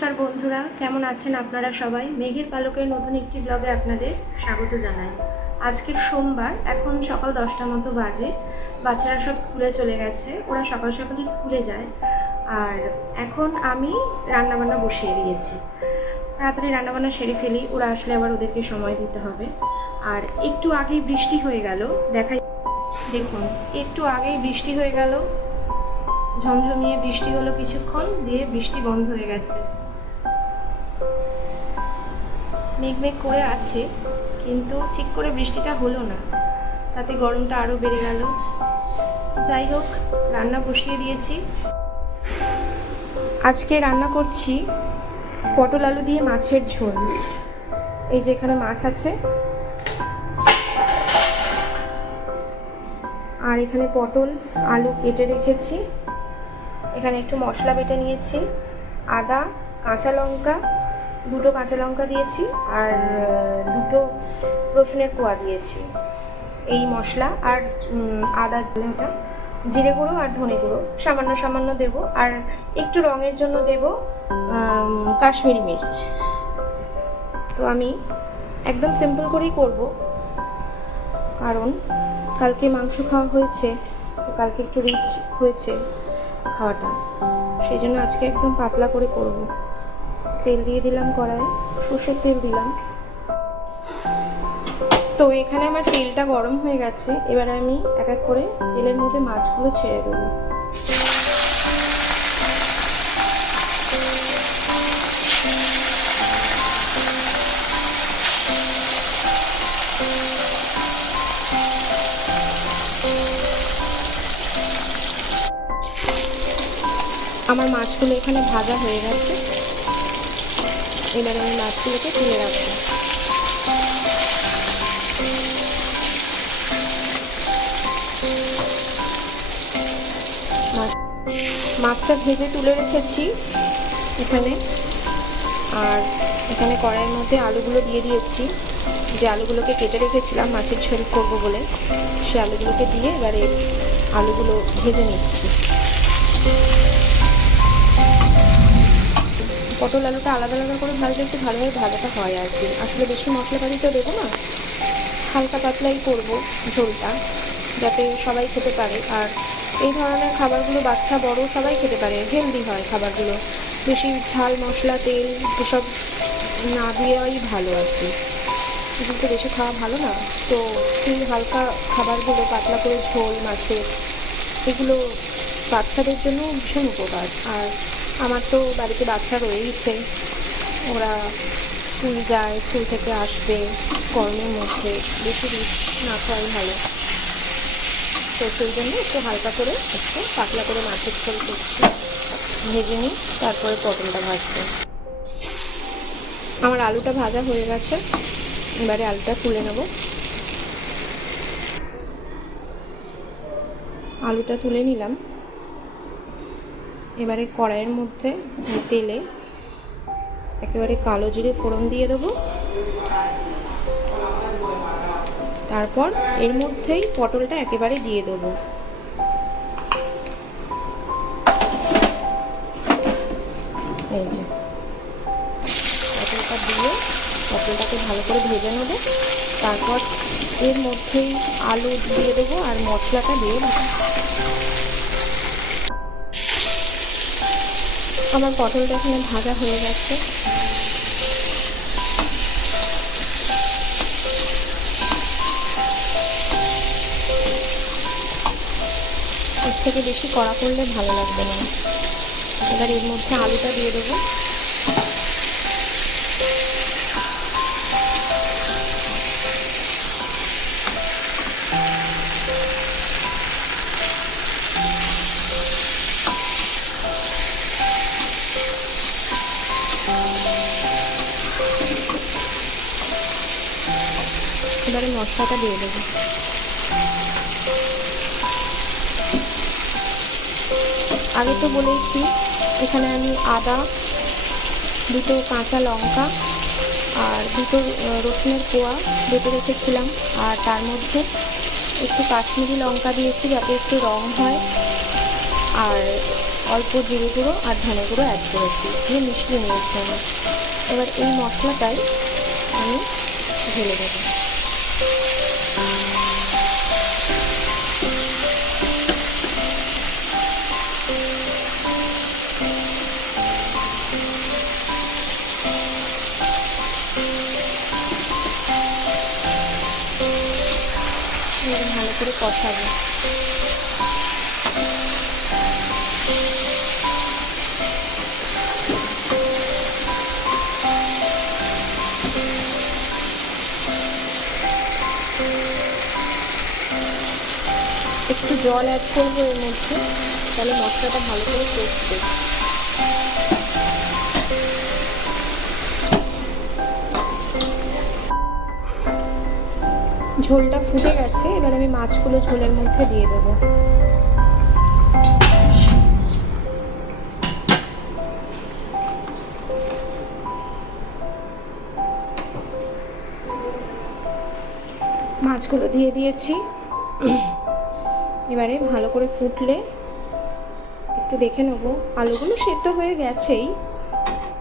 নমস্কার বন্ধুরা, কেমন আছেন আপনারা সবাই? মেঘের পালকের নতুন একটি ব্লগে আপনাদের স্বাগত জানাই। আজকে সোমবার, এখন সকাল 10টার মতো বাজে। বাচ্চারা সব স্কুলে চলে গেছে, ওরা সকাল সকালই স্কুলে যায়। আর এখন আমি রান্নাবান্না বসিয়ে দিয়েছি। তাড়াতাড়ি রান্নাবান্না সেরে ফেলি, ওরা আসলে আবার ওদেরকে সময় দিতে হবে। আর একটু আগেই বৃষ্টি হয়ে গেল, দেখাই দেখুন, একটু আগেই বৃষ্টি হয়ে গেল, ঝমঝমিয়ে বৃষ্টি হলো কিছুক্ষণ, দিয়ে বৃষ্টি বন্ধ হয়ে গেছে। মেঘ করে আছে, কিন্তু ঠিক করে বৃষ্টিটা হলো না, তাতে গরমটা আরও বেড়ে গেল। যাই হোক, রান্না বসিয়ে দিয়েছি। আজকে রান্না করছি পটল আলু দিয়ে মাছের ঝোল। এই যে এখানে মাছ আছে, আর এখানে পটল আলু কেটে রেখেছি। এখানে একটু মশলা বেটে নিয়েছি, আদা, কাঁচা লঙ্কা, দুটো কাঁচা লঙ্কা দিয়েছি, আর দুটো রসুনের কোয়া দিয়েছি। এই মশলা আর আদা, ওটা জিরে গুঁড়ো আর ধনে গুঁড়ো সামান্য সামান্য দেব, আর একটু রঙের জন্য দেব কাশ্মীরি মির্চ। তো আমি একদম সিম্পল করেই করব, কারণ কালকে মাংস খাওয়া হয়েছে, কালকে একটু রিচ হয়েছে খাওয়াটা, সেই জন্য আজকে একদম পাতলা করে করব। তেল দিয়ে দিলাম কড়াইয়ে, সর্ষের তেল দিলাম। তো এখানে আমার তেলটা গরম হয়ে গেছে, এবার আমি এক এক করে তেলের মধ্যে মাছগুলো ছেড়ে দেবো। আমার মাছগুলো এখানে ভাজা হয়ে গেছে, এবার আমি মাছগুলোকে তুলে রাখবো। মাছটা ভেজে তুলে রেখেছি এখানে, আর এখানে কড়াইয়ের মধ্যে আলুগুলো দিয়ে দিয়েছি। যে আলুগুলোকে কেটে রেখেছিলাম মাছের ঝোল করবো বলে, সে আলুগুলোকে দিয়ে এবারে আলুগুলো ভেজে নিচ্ছি। পটল আলুটা আলাদা আলাদা করে ভাজলে একটু ভালোভাবে ভাজাটা হয় আর কি। আসলে বেশি মশলাপাতি তো দেবো না, হালকা পাতলাই করব ঝোলটা, যাতে সবাই খেতে পারে। আর এই ধরনের খাবারগুলো বাচ্চা বড় সবাই খেতে পারে, হেলদি হয় খাবারগুলো। বেশি ঝাল মশলা তেল এসব না দেওয়াই ভালো আর কি, এগুলো তো বেশি খাওয়া ভালো না। তো এই হালকা খাবারগুলো, পাতলা করে ঝোল মাছের, এগুলো বাচ্চাদের জন্য ভীষণ উপকার। আর আমার তো বাড়িতে বাচ্চা রয়েইছে, ওরা স্কুল যায়, স্কুল থেকে আসবে গরমের মধ্যে, বেশি রিচ না খাওয়াই ভালো। তো সেই জন্য একটু হালকা করে, একটু পাতলা করে মাছের ঝোল করছি। ভেজে নিই, তারপরে পটলটা ভাজবো। আমার আলুটা ভাজা হয়ে গেছে, এবারে আলুটা তুলে নেব। আলুটা তুলে নিলাম, এবারে কড়াইয়ের মধ্যে তেলে একেবারে কালো জিরে ফোড়ন দিয়ে দেবো। তারপর এর মধ্যেই পটলটা একেবারে দিয়ে দেবো। এই যে পটলটা দিয়ে পটলটাকে ভালো করে ভেজে নেবো। তারপর এর মধ্যেই আলু দিয়ে দেবো আর মশলাটা দিয়ে দেবো। আমার পটলটা এখানে ভাজা হয়ে গেছে। এর থেকে বেশি কড়া করলে ভালো লাগবে না। এবার এর মধ্যে আলুটা দিয়ে দেবো। এবারে মশলাটা দিয়ে দেবো। আগে তো বলেইছি, এখানে আমি আদা, দুটো কাঁচা লঙ্কা আর দুটো রসুনের কোয়া বেটে রেখেছিলাম, আর তার মধ্যে একটু কাশ্মীরি লঙ্কা দিয়েছি যাতে একটু রং হয়, আর অল্প জিরে গুঁড়ো আর ধনে গুঁড়ো অ্যাড করেছি, দিয়ে মিশিয়ে নিয়েছি আমি। এবার এই মশলাটাই আমি ঢেলে দেবো। ভালো করে কষাবো। একটু জল অ্যাড করবো এর মধ্যে, তাহলে মশলাটা ভালো করে কষবে। ঝোলটা ফুটে গেছে, এবার আমি মাছগুলো ঝোলের মধ্যে দিয়ে দেবো। মাছগুলো দিয়ে দিয়েছি। এবারে ভালো করে ফুটলে একটু দেখে নেবো, আলুগুলো সেদ্ধ হয়ে গেছেই,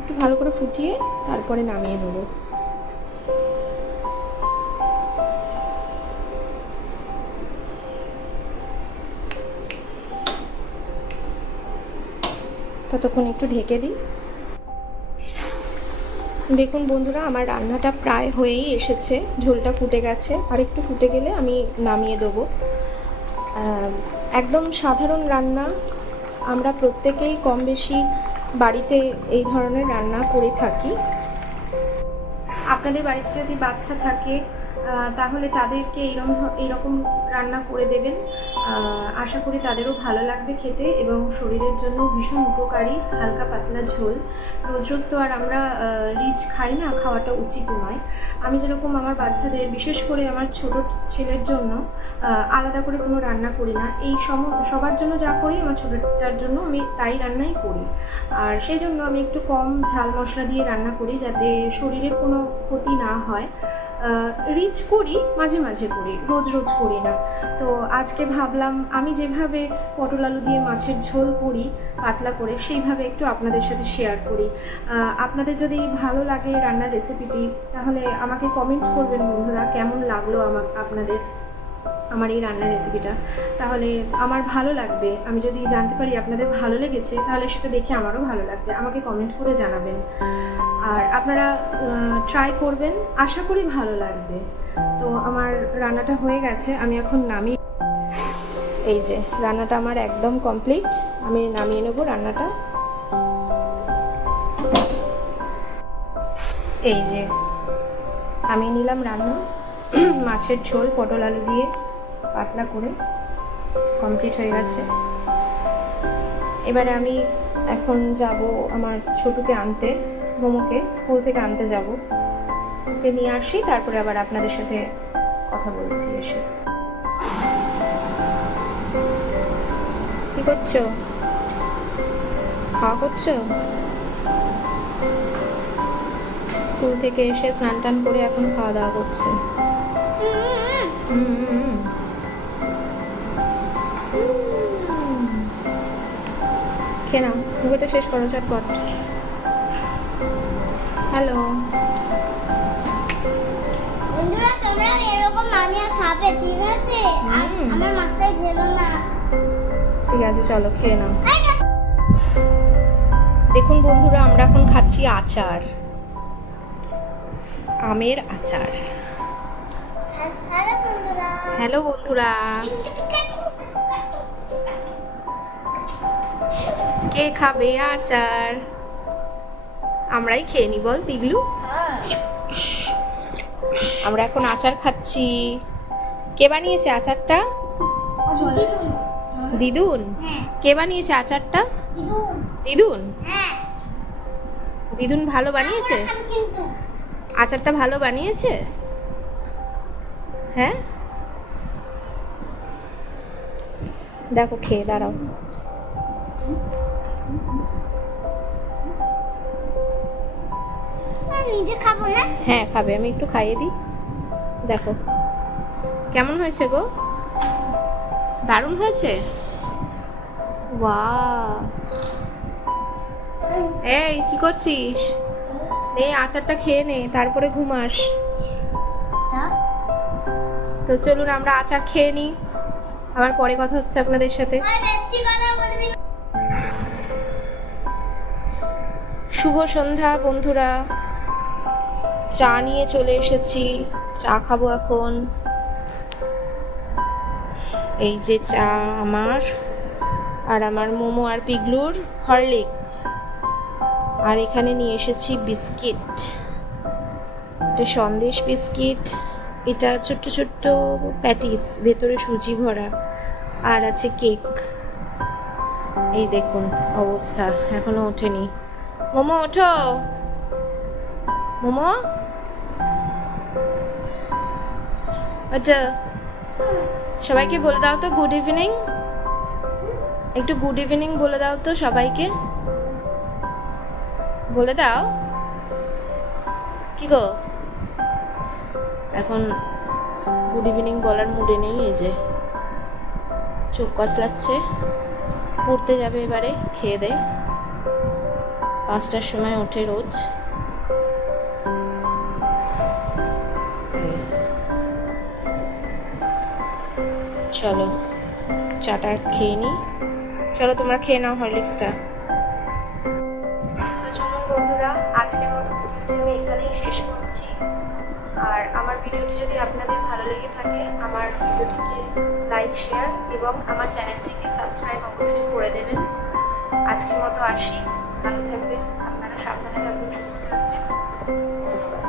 একটু ভালো করে ফুটিয়ে তারপরে নামিয়ে নেবো। ততক্ষণ একটু ঢেকে দিই। দেখুন বন্ধুরা, আমার রান্নাটা প্রায় হয়েই এসেছে, ঝোলটা ফুটে গেছে, আর একটু ফুটে গেলে আমি নামিয়ে দেবো। একদম সাধারণ রান্না, আমরা প্রত্যেকেই কম বেশি বাড়িতে এই ধরনের রান্না করে থাকি। আপনাদের বাড়িতে যদি বাচ্চা থাকে তাহলে তাদেরকে এইরকম রান্না করে দেবেন। আশা করি তাদেরও ভালো লাগবে খেতে, এবং শরীরের জন্য ভীষণ উপকারী। হালকা পাতলা ঝোল, রোজ রোজ তো আর আমরা রিচ খাই না, খাওয়াটা উচিত নয়। আমি যেরকম আমার বাচ্চাদের, বিশেষ করে আমার ছোট ছেলের জন্য আলাদা করে কোনো রান্না করি না। এই সবার জন্য যা করি, আমার ছোটোটার জন্য আমি তাই রান্নাই করি। আর সেই জন্য আমি একটু কম ঝাল মশলা দিয়ে রান্না করি, যাতে শরীরের কোনো ক্ষতি না হয়। রিচ করি, মাঝে মাঝে করি, রোজ রোজ করি না। তো আজকে ভাবলাম আমি যেভাবে পটল আলু দিয়ে মাছের ঝোল করি পাতলা করে, সেইভাবে একটু আপনাদের সাথে শেয়ার করি। আপনাদের যদি ভালো লাগে রান্নার রেসিপিটি, তাহলে আমাকে কমেন্ট করবেন বন্ধুরা, কেমন লাগলো আপনাদের আমার এই রান্নার রেসিপিটা। তাহলে আমার ভালো লাগবে, আমি যদি জানতে পারি আপনাদের ভালো লেগেছে, তাহলে সেটা দেখে আমারও ভালো লাগবে। আমাকে কমেন্ট করে জানাবেন, আর আপনারা ট্রাই করবেন, আশা করি ভালো লাগবে। তো আমার রান্নাটা হয়ে গেছে, আমি এখন নামিয়ে, এই যে রান্নাটা আমার একদম কমপ্লিট, আমি নামিয়ে নেব রান্নাটা। এই যে নামিয়ে নিলাম রান্না, মাছের ঝোল পটল আলু দিয়ে পাতলা করে কমপ্লিট হয়ে গেছে। এবারে আমি এখন যাব আমার ছোটুকে আনতে, মোমোকে স্কুল থেকে আনতে যাব। ওকে নিয়ে আসি, তারপরে আবার আপনাদের সাথে কথা বলছি এসে। কি করছো? খাওয়া করছো? স্কুল থেকে এসে স্নান টান করে এখন খাওয়া দাওয়া করছে। খেয়ে নাও, ভিডিওটা শেষ করো চটপট। হ্যালো বন্ধুরা, তোমরা এরকম বানিয়ে খাবে, ঠিক আছে? আমার মাথায় ঢেলো না। ঠিক আছে, চলো খেয়ে নাও। দেখুন বন্ধুরা, আমরা এখন খাচ্ছি আচার, আমের আচার। হ্যালো বন্ধুরা। হ্যালো বন্ধুরা, কে খাবে আচার? আমরাই খেয়ে নি, বল পিগলু। আমরা এখন আচার খাচ্ছি। কে বানিয়েছে আচারটা? দিদুন। কে বানিয়েছে আচারটা? দিদুন। দিদুন ভালো বানিয়েছে আচারটা, ভালো বানিয়েছে। হ্যাঁ, দেখো খেয়ে, দাঁড়াও। নিজে খাবো না? হ্যাঁ খাবে, আমি একটু খাইয়ে দিই। দেখো কেমন হয়েছে গো, দারুণ হয়েছে। ওয়াও, এই কি করছিস? এই আচারটা খেয়ে নে, তারপরে ঘুমাস। তো চলুন আমরা আচার খেয়ে নিই, আবার পরে কথা হচ্ছে আপনাদের সাথে। ওই বেশি কথা বলবি না। শুভ সন্ধ্যা বন্ধুরা, চা নিয়ে চলে এসেছি, চা খাবো এখন। এই যে চা আমার, আর আমার মোমো আর পিগলুর হরলিক্স, আর এখানে নিয়ে এসেছি বিস্কিট, এটা সন্দেশ বিস্কিট, এটা ছোট্ট ছোট্ট প্যাটিস, ভেতরে সুজি ভরা, আর আছে কেক। এই দেখুন অবস্থা, এখনো ওঠেনি। মোমো ওঠো, মোমো আচ্ছা, সবাইকে বলে দাও তো গুড ইভিনিং, একটু গুড ইভিনিং বলে দাও তো সবাইকে, বলে দাও। কি গো, এখন গুড ইভিনিং বলার মুডে নেই, এই যে চোখ কচলাচ্ছে। পড়তে যাবে এবারে, খেয়ে দে, 5টার সময় ওঠে রোজ। চলো চাটা খেয়ে নিই, চলো তোমরা খেয়ে নাও হরলিক্সটা। তো চলুন বন্ধুরা, আজকের মতো ভিডিওটি আমি এখানেই শেষ করছি। আর আমার ভিডিওটি যদি আপনাদের ভালো লেগে থাকে, আমার ভিডিওটিকে লাইক, শেয়ার এবং আমার চ্যানেলটিকে সাবস্ক্রাইব অবশ্যই করে দেবেন। আজকের মতো আসি, ভালো থাকবেন আপনারা, সাবধানে থাকবেন, সুস্থ থাকবেন, ধন্যবাদ।